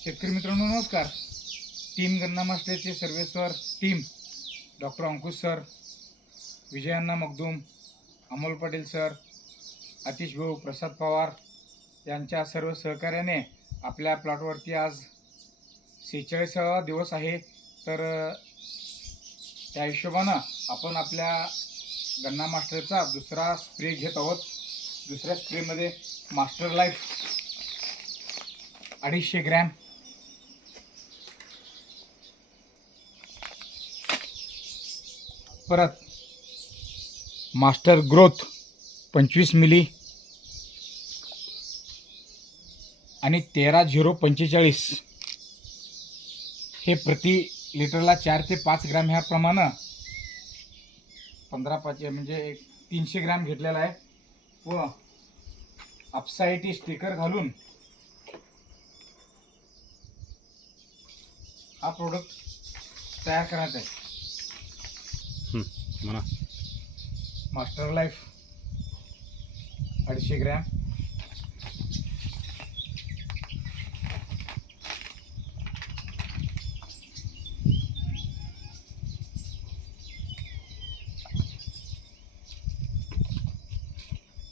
शेतकरी मित्रांनो नमस्कार. टीम गन्ना मास्टरचे Sarveshwar team doctor Ankush sir विजयांना Magdum Amol Patil sir Atish भाऊ प्रसाद पवार यांच्या सर्व सहकार्याने आपल्या प्लॉटवरती आज सेहेचाळीसावा दिवस आहे. तर त्या हिशोबानं आपण आपल्या गन्ना मास्टरचा दुसरा स्प्रे घेत आहोत. दुसऱ्या स्प्रेमध्ये मास्टर लाईफ अडीचशे ग्रॅम परत मास्टर ग्रोथ पंचवीस मिली आणि तेरा झिरो पंचेचाळीस. हे प्रति लिटरला चार ते पाच ग्रॅम ह्या प्रमाणे पंधरा पाच म्हणजे एक तीनशे ग्रॅम घेतलेला आहे. व अपसाईटी स्टिकर घालून हा प्रोडक्ट तयार करण्यात आहे म्हणा. Master Life. अडीचशे ग्रॅम.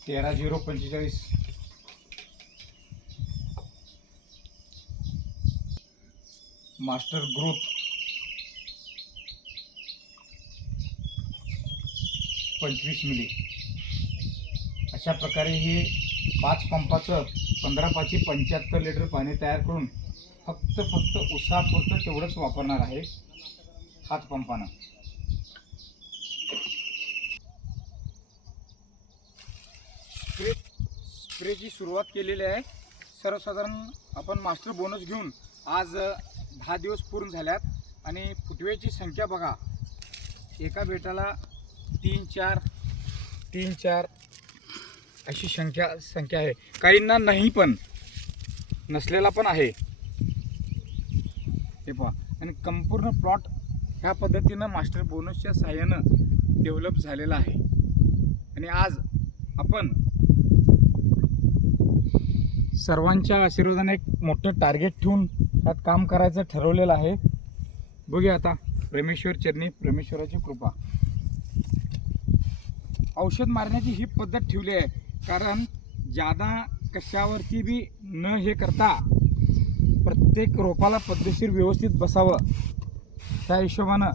तेरा झिरो पंचेचाळीस. Master Growth. पंचवीस मिली. अशा प्रकारे हे पाच पंपाचं पंधरा पाचशे पंच्याहत्तर लिटर पाणी तयार करून फक्त फक्त उसापुरतं तेवढंच वापरणार आहे हात पंपानं. स्प्रे स्प्रेची सुरुवात केलेली आहे सर्वसाधारण आपण मास्टर बोनस घेऊन आज दहा दिवस पूर्ण झाल्यात आणि फुटव्याची संख्या बघा. एका बेटाला तीन चार. तीन चार. अशी संख्या संख्या आहे. काहींना नाही पण नसलेला पण आहे. हे पहा. आणि संपूर्ण प्लॉट ह्या पद्धतीनं मास्टर बोनसच्या साह्यानं डेव्हलप झालेला आहे. आणि आज आपण सर्वांच्या आशीर्वादाने एक मोठं टार्गेट ठेवून त्यात काम करायचं ठरवलेलं आहे. बघूया आता. परमेश्वर चरणी परमेश्वराची कृपा. औषध मारण्याची ही पद्धत ठेवली आहे. कारण जादा कशावरती बी न हे करता प्रत्येक रोपाला पद्धतशीर व्यवस्थित बसावं. त्या हिशोबानं